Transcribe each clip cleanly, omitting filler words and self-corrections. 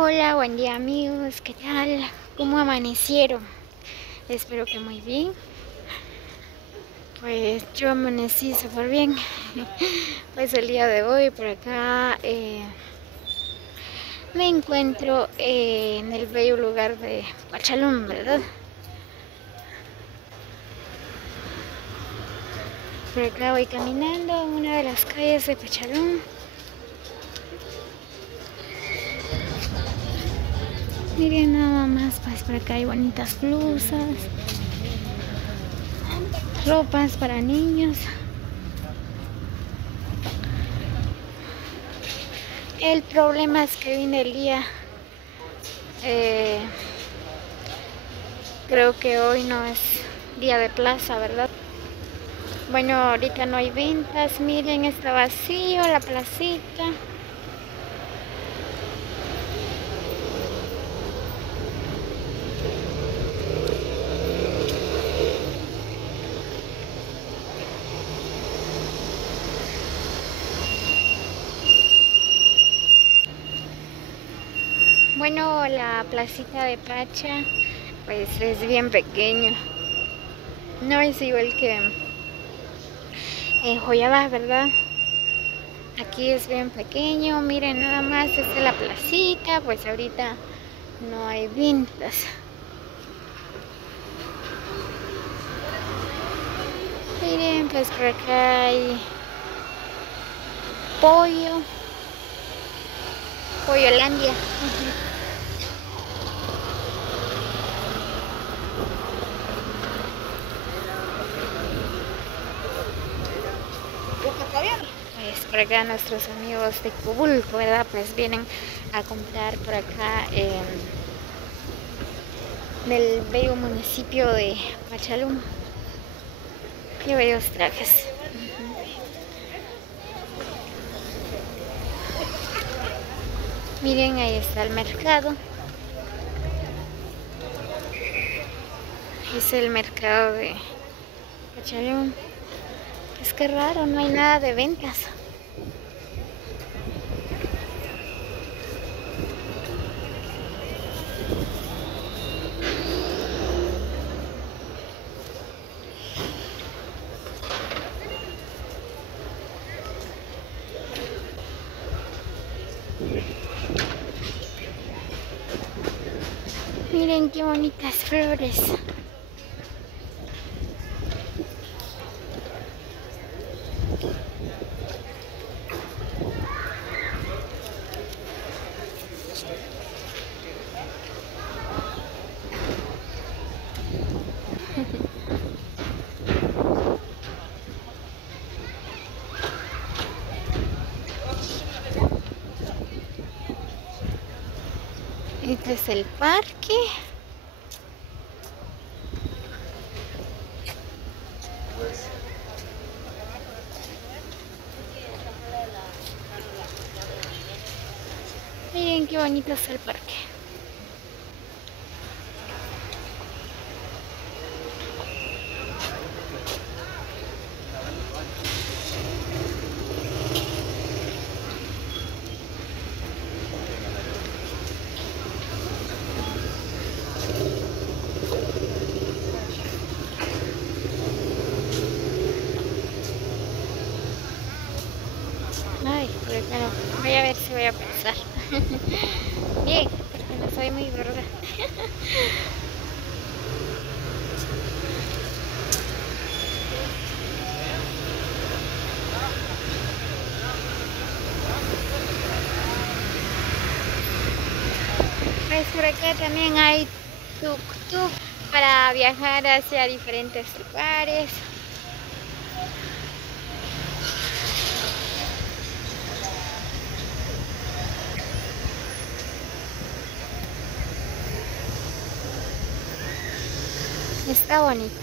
Hola, buen día amigos, ¿qué tal? ¿Cómo amanecieron? Espero que muy bien. Pues yo amanecí súper bien. Pues el día de hoy por acá me encuentro en el bello lugar de Pachalón, ¿verdad? Por acá voy caminando en una de las calles de Pachalón. Miren nada más, pues por acá hay bonitas blusas, ropas para niños. El problema es que vine el día, creo que hoy no es día de plaza, ¿verdad? Bueno, ahorita no hay ventas, miren, está vacío la placita. Bueno, la placita de Pacha, pues es bien pequeño. No es igual que en Joyabas, ¿verdad? Aquí es bien pequeño, miren nada más, esta es la placita, pues ahorita no hay ventas. Miren, pues por acá hay pollo, Pollolandia. Pues por acá nuestros amigos de Cobulco, ¿verdad? Pues vienen a comprar por acá del bello municipio de Pachalón. Qué bellos trajes. Miren, ahí está el mercado. Es el mercado de Pachalón. Es que raro, no hay nada de ventas. Miren qué bonitas flores. Este es el parque. Miren qué bonito es el parque. Ay, por acá no. Voy a ver si voy a pasar. Bien, porque no soy muy gorda. Pues por acá también hay tuk-tuk para viajar hacia diferentes lugares. Está bonito.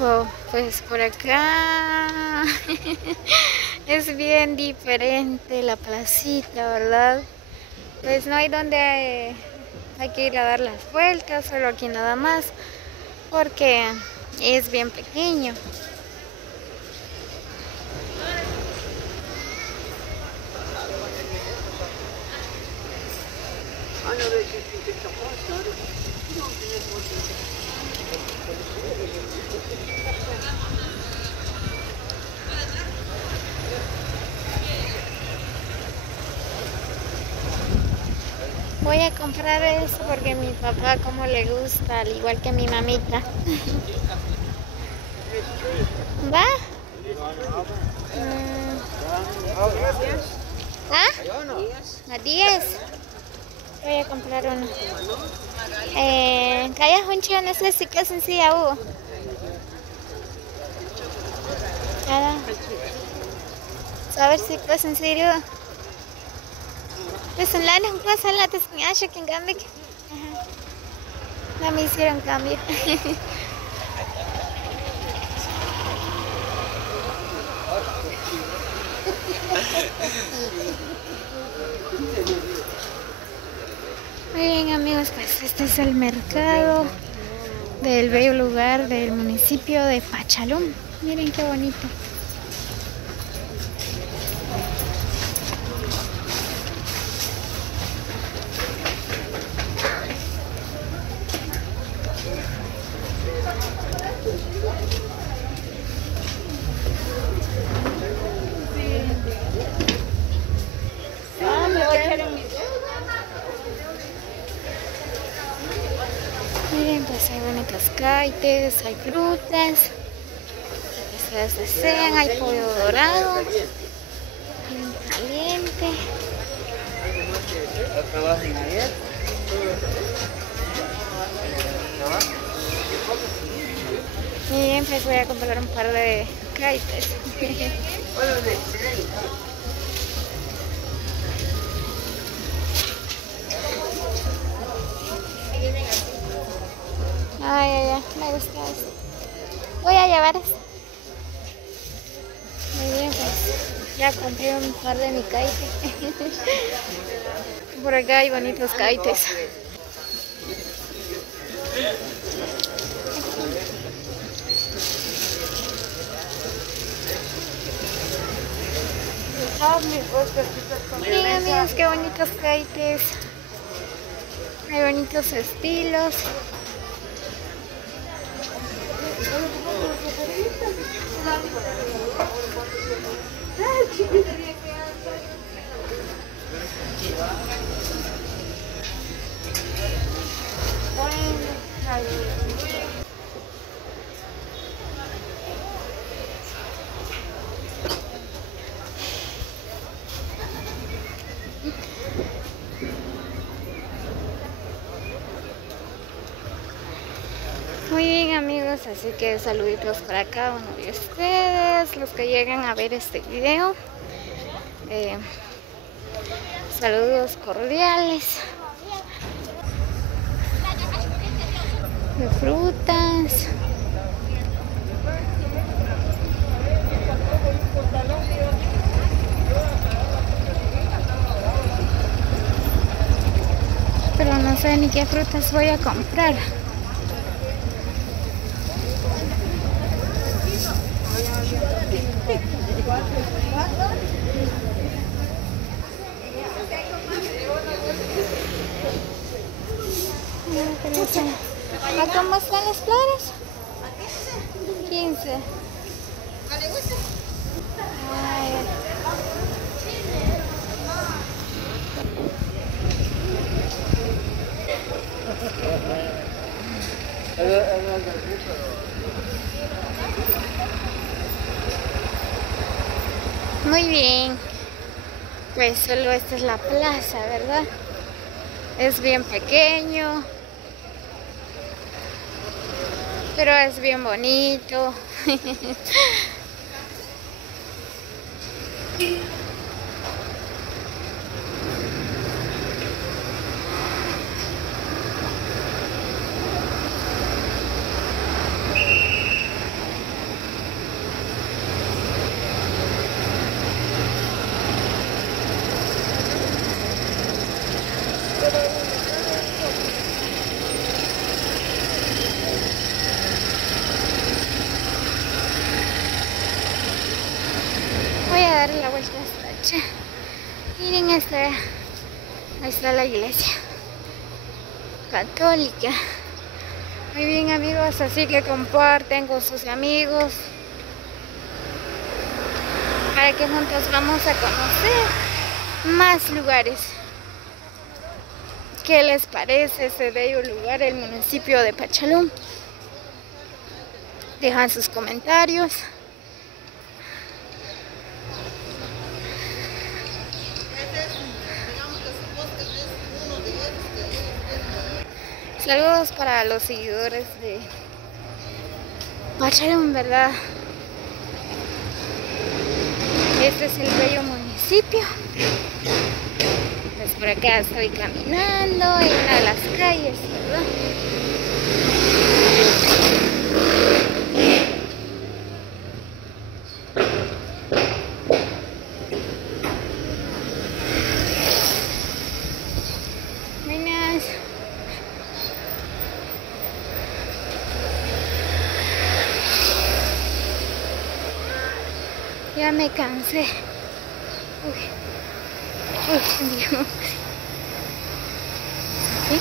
Oh, pues por acá es bien diferente la placita, ¿verdad? Pues no hay donde hay que ir a dar las vueltas, solo aquí nada más, porque es bien pequeño. Voy a comprar eso porque mi papá como le gusta, al igual que mi mamita. ¿Va? ¿Ah? ¿A 10? Voy a comprar uno. Kaya huncho no sé si que sencilla hubo. A ver si que sencillo. Pues en la no pasa la tesñacha que en cambio. No me hicieron cambio. Muy bien amigos, pues este es el mercado del bello lugar del municipio de Pachalón. Miren qué bonito. Miren, pues hay bonitas caites, hay frutas, que ustedes desean, hay pollo dorado, bien caliente. Miren, pues voy a comprar un par de caites. Ay, me gusta esto. Voy a llevar esto. Muy bien, pues ya compré un par de mi caite. Por acá hay bonitos caites. Miren amigos, qué bonitos caites. Hay bonitos estilos. Muy bien amigos, así que saluditos para cada uno de ustedes, los que llegan a ver este video. Saludos cordiales. De frutas. Pero no sé ni qué frutas voy a comprar. ¿A cómo están las flores? 15. Ay. Muy bien. Pues solo esta es la plaza, ¿verdad? Es bien pequeño, pero es bien bonito. está la iglesia católica. Muy bien, amigos, así que comparten con sus amigos para que juntos vamos a conocer más lugares. ¿Qué les parece ese bello lugar, el municipio de Pachalón? Dejan sus comentarios. Saludos para los seguidores de Pachalón, ¿verdad? Este es el bello municipio. Pues por acá estoy caminando en una de las calles, ¿verdad? Buenas. Ya me cansé. Uy, Dios. ¿Sí?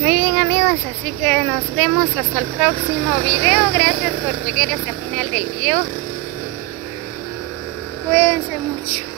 Muy bien, amigos, así que nos vemos hasta el próximo video. Gracias por llegar hasta el final del video. Cuídense mucho.